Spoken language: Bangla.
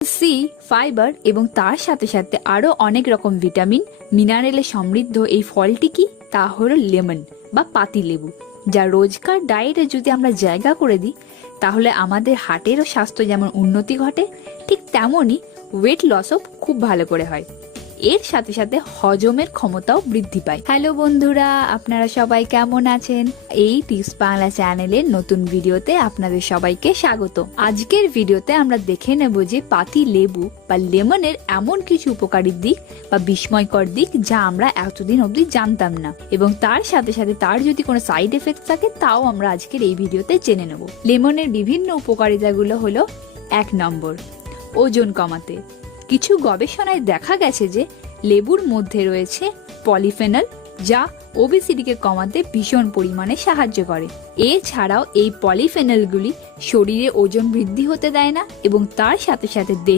সি, ফাইবার এবং তার সাথে সাথে আরো অনেক রকম ভিটামিন মিনারেলে সমৃদ্ধ এই ফলটি কি, তা হলো লেমন বা পাতিলেবু, যা রোজকার ডায়েটে যদি আমরা জায়গা করে দিই তাহলে আমাদের হার্টেরও স্বাস্থ্য যেমন উন্নতি ঘটে, ঠিক তেমনই ওয়েট লসও খুব ভালো করে হয়। এর সাথে সাথে হজমের ক্ষমতাও বৃদ্ধি পায়। হ্যালো বন্ধুরা, আপনারা সবাই কেমন আছেন? এই টিপস বাংলা চ্যানেলের নতুন ভিডিওতে আপনাদের সবাইকে স্বাগত। আজকের ভিডিওতে আমরা দেখে নেব যে পাতি লেবু বা লেমনের এমন কিছু উপকারী দিক বা বিস্ময়কর দিক যা আমরা এতদিন অবধি জানতাম না, এবং তার সাথে সাথে তার যদি কোনো সাইড এফেক্ট থাকে তাও আমরা আজকের এই ভিডিওতে জেনে নেব। লেমনের বিভিন্ন উপকারিতাগুলো হলো: 1 নম্বর, ওজন কমাতে। কিছু গবেষণায় দেখা গেছে যে লেবুর মধ্যে রয়েছে পলিফেনল, যা ওবেসিটিকে কমাতে ভীষণ পরিমাণে সাহায্য করে। এছাড়াও এই পলিফেনলগুলি শরীরে ওজন বৃদ্ধি হতে দেয় না এবং তার সাথে সাথে